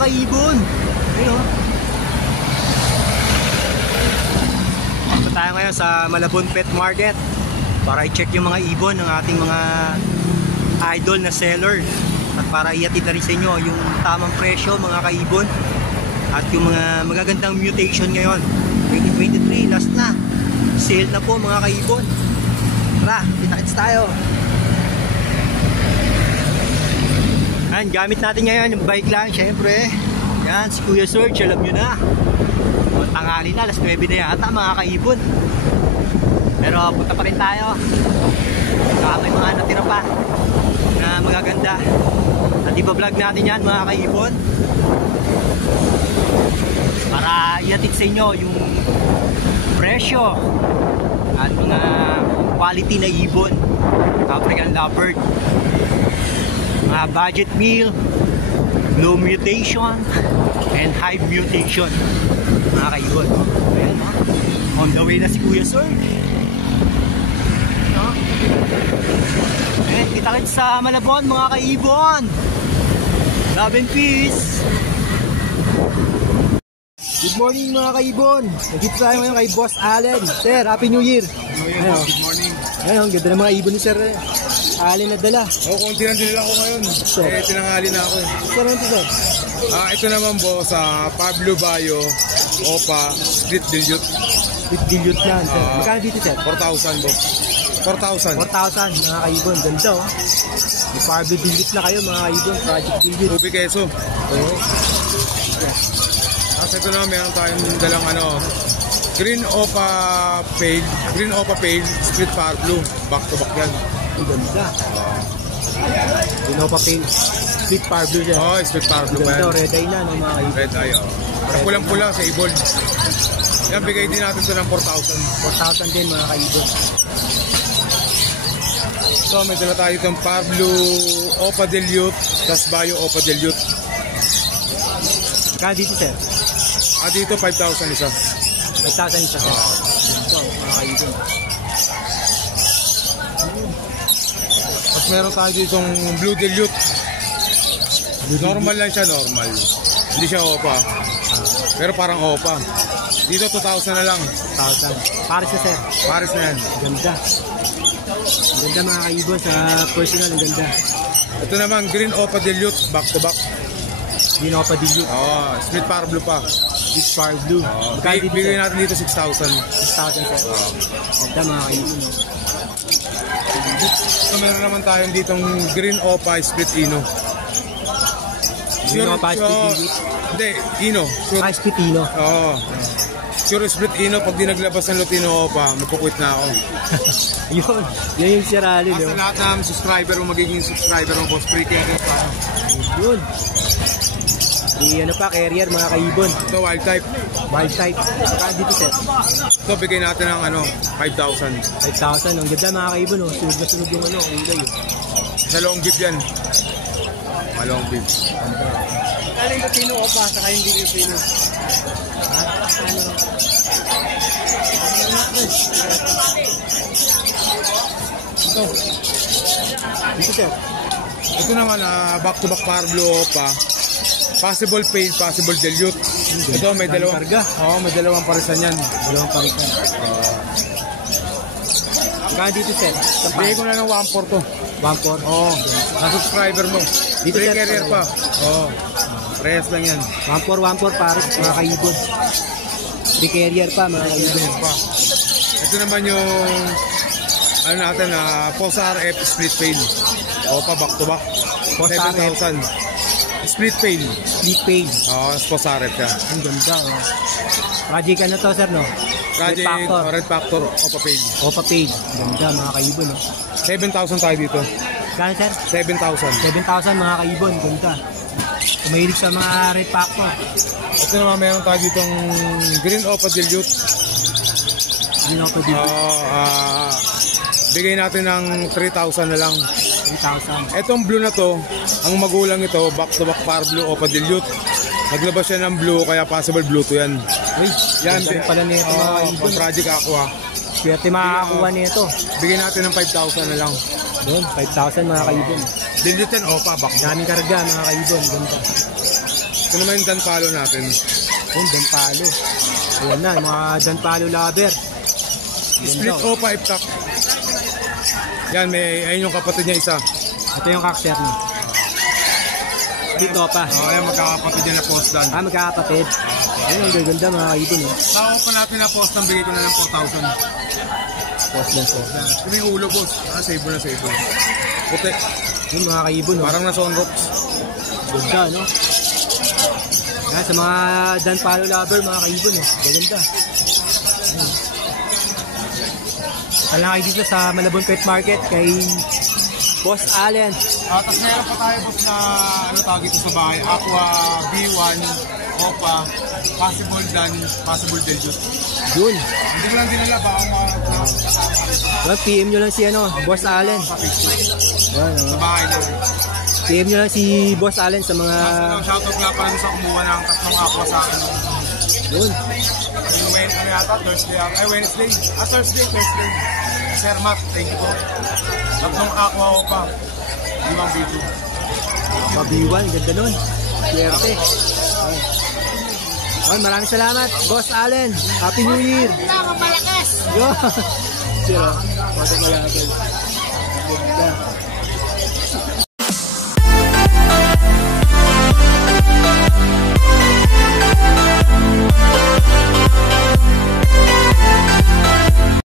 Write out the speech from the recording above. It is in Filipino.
kaibon. Ayun o. Punta tayo ngayon sa Malabon Pet Market para i-check yung mga ibon ng ating mga idol na seller. At para iatid na rin sa inyo yung tamang presyo mga kaibon. At yung mga magagandang mutation ngayon 2023, last na. Sale na po mga kaibon. Tara, kita-kits tayo. Ayan, gamit natin ngayon yung bike lang, syempre. Yan, si Kuya Serge, alam nyo na. Tanghali na, alas 9 na yata mga kaibon. Pero punta pa rin tayo. Baka may mga natira pa na magaganda. At iba-vlog natin yan mga kaibon para iatid sa inyo yung presyo at mga quality na ibon. African Lovebird, mga budget meal, low mutation and high mutation mga kaibon. Ayan, no? On the way na si Kuya Serge, no? Ayan, kita-kits sa Malabon mga kaibon. Love and peace. Good morning mga kaibon. Nandito tayo ngayon kay Boss Allen. Sir, Happy New Year. Good morning. Ayun, ganda ng mga ibon ni Sir Allen na dala. Konti lang din ako ngayon. So, Tinanghali na ako. Sir, ano ito, sir? Ito naman po sa Pablo Bayo, Opa, Street Dilute. With dilute yan, sir. Magkano dito, sir? 4,000 po. 4,000. 4,000 mga kaibon. Ganda, oh. May Pablo dilute na kayo mga kaibon. Project dilute. Ubi Quezon. Oo. Tapos ito naman, meron tayong dalang Green Opa Pale, Split Pablo. Back to back yan. Ang ganda. Pinopa Pale. Split Pablo yan. Split Pablo ba yan? Ganda, red eye na, no, mga kaibon. Red eye, Pulang-pula sa ibon. Yan, bigay din natin ito ng 4,000. 4,000 din mga kaibon. So, may dala tayo itong Pablo Opa Dilute, tas Bayo Opa Dilute. Magkano dito, sir? Dito 5,000 isa. 5,000 isa, sir. Ito, mga kaibon. Tapos meron tayo ditong Blue Dilute. Normal lang siya, normal. Hindi siya Opa. Pero parang Opa. Dito 2,000 na lang. 1,000. Paris na, sir. Paris na yan. Ganda. Ganda mga kaibon sa personal. Ang ganda. Ito naman, Green Opa Dilute, back to back. Green Opa Dilute. Split Pablo pa. Split Pablo. Bigay natin dito 6,000. 6,000, sir. Ganda mga kaibon. So meron naman tayong ditong Green Opa Split Ino. Green Opa Split Dilute. Hindi, Ino. Sure. Split Ino. Sure Split Ino, pag di naglabas ng Lutino Opa, mapukwit na ako. Yun. Yan yung Sir Allen. Sa lahat ng subscriber o magiging subscriber o boss, free carrier pa. Yun. Ano pa, carrier mga kaibon. Ito, wild type. Wild type. Magkano dito, sir? Ito, bigay natin ng 5,000. 5,000. Ang ganda mga kaibon. Sunod na sunod yung ulay. Sa long beef yan. Long beef. Kala yung Lutino Opa, saka hindi yung Lutino. Ito. Dito, sir. Ito naman, back-to-back Pablo Opa. Possible pain, possible dilute. Ito, may dalawang karga. May dalawang parisan yan. Dalawang parisan. Magkano dito, sir? Bigay ko na ng 1,400 to. 1,400? Na subscriber mo. Dito, free sir, carrier pa. Reyes lang yan. 1,400 pares mga kaibon. Free carrier pa mga kaibon. Ito naman yung natin, Posa RF split pail. Opa back to back. 7,000. Split pail. Split pail. Posa RF siya. Ang ganda. Project ano to, sir, no? Project Red Factor Opa pail. Opa pail. Ganda mga kaibon, no? 7,000 tayo dito. Kano, sir? 7,000. 7,000 mga kaibon. Ganda. Kumahilig sa mga Red Factor. Ito naman meron tayo ditong Green Opa Dilute. Green Opa Dilute. Bigay natin ng 3,000 na lang. 3,000. Etong blue na to, ang magulang ito, back to back Pablo Opa Dilute. Naglabas siya ng blue, kaya possible blue to yan. Yan din pala nito mga kaibon. Project Aqua. Swerte makakakuha nito. Bigyan natin ng 5,000 na lang. Doon, 5,000 mga kaibon. Dilute yan, Opa, back. Daming karga mga kaibon. Ganda. Ito naman yung danpalo natin. Yung danpalo. Ayan na, yung mga danpalo lover. Split O5 cock. Yan, ayun yung kapatid niya isa. Ito yung cockshare niya. Dito pa. Ayan, magkakapatid niya na post dan. Magkakapatid. Ayun, ang gaganda mga kaibon. Sa opa natin na post dan, bigay ko na ng 4,000. Post lang po. Ito yung ulo, boss. Saber na saber. Puti. Yung mga kaibon. Parang nasa on rocks. Ganda, no? Yan, sa mga danpalo lover, mga kaibon. Gaganda. Kala kayo dito sa Malabon Pet Market kay Boss Allen. Tapos meron pa tayo, boss, na ano tawag ito sa bahay. Aqua, B1, Opa, possible dan, possible dilute. Yun. Hindi ko lang dinala, baka Yun, PM nyo lang si Boss Allen. Yan, sa bahay na. PM nyo lang si Boss Allen sa mga... Shoutout nga pala sa kumuha ng tatlong aqua sa akin. Yun. Yung ano yata, Thursday, ay Wednesday. Thursday. Sir Matt, thank you po. Tatlong aqua Opa. Limang video. Pabiwan, ganda nun. Swerte. Ay, maraming salamat, Boss Allen. Happy New Year. Malakas! Yo. Sira. Pwede malakas.